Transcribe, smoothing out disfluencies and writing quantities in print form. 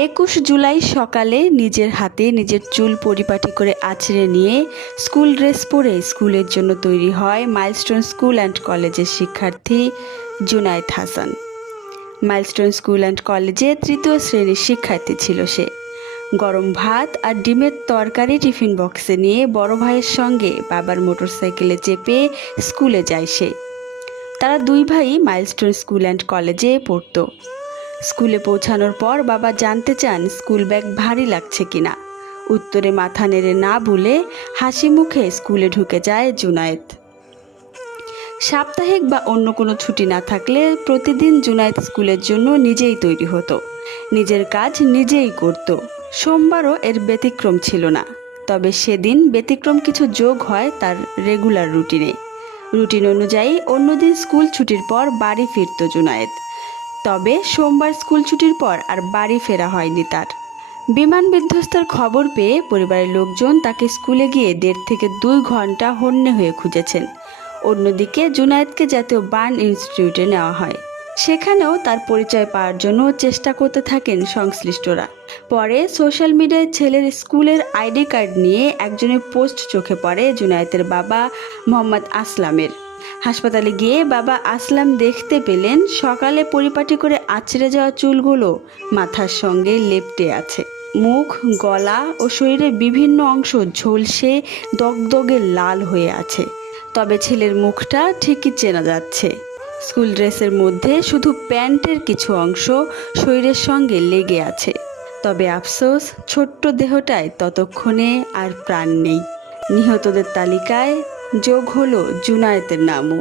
21 জুলাই সকালে নিজের হাতে নিজের চুল পরিপাটি করে আঁচড়ে নিয়ে স্কুল ড্রেস পরে স্কুলের জন্য তৈরি হয় মাইলস্টোন স্কুল অ্যান্ড কলেজের শিক্ষার্থী Junaid Hasan. Milestone school and কলেজে 3য় শ্রেণীর শিক্ষার্থী ছিল সে। গরম ভাত আর ডিমের তরকারি টিফিন বক্সে নিয়ে বড় ভাইয়ের সঙ্গে বাবার মোটরসাইকেলে চেপে স্কুলে যায় সে। তারা দুই ভাই মাইলস্টোন স্কুল অ্যান্ড কলেজে পড়তো। স্কুলে পৌঁছানোর পর বাবা জানতে চান স্কুল ব্যাগ ভারী লাগছে কিনা। উত্তরে মাথা নেড়ে না ভুলে হাসি মুখে স্কুলে ঢুকে যায় জুনায়েদ। সাপ্তাহিক বা অন্য কোনো ছুটি না থাকলে প্রতিদিন জুনায়েদ স্কুলের জন্য নিজেই তৈরি হতো, নিজের কাজ নিজেই করত। সোমবারও এর ব্যতিক্রম ছিল না, তবে সেদিন ব্যতিক্রম কিছু যোগ হয় তার রেগুলার রুটিন অনুযায়ী অন্যদিন স্কুল ছুটির পর বাড়ি ফিরত জুনায়েদ। তবে সোমবার স্কুল ছুটির পর আর বাড়ি ফেরা হয়নি তার। বিমান বিধ্বস্তের খবর পেয়ে পরিবারের লোকজন তাকে স্কুলে গিয়ে 1.5 থেকে 2 ঘন্টা হন্যে হয়ে খুঁজেছেন। অন্যদিকে জুনায়েদকে জাতীয় বার্ন ইনস্টিটিউটে নেওয়া হয়। সেখানেও তার পরিচয় পাওয়ার জন্য চেষ্টা করতে থাকেন সংশ্লিষ্টরা। পরে সোশ্যাল মিডিয়ায় ছেলের স্কুলের আইডি কার্ড নিয়ে একজনের পোস্ট চোখে পড়ে জুনায়েদের বাবা মোহাম্মদ আসলামের। হাসপাতালে গিয়ে বাবা আসলাম দেখতে পেলেন সকালে পরিপাটি করে আঁচড়ে যাওয়া চুলগুলো মাথার সঙ্গে লেপ্টে আছে। মুখ, গলা ও শরীরের বিভিন্ন অংশ ঝলসে দগদগে লাল হয়ে আছে। তবে ছেলের মুখটা ঠিকই চেনা যাচ্ছে। স্কুল ড্রেসের মধ্যে শুধু প্যান্টের কিছু অংশ শরীরের সঙ্গে লেগে আছে। তবে আফসোস, ছোট্ট দেহটায় ততক্ষণে আর প্রাণ নেই। নিহতদের তালিকায় যোগ হলো জুনায়েদের নামও।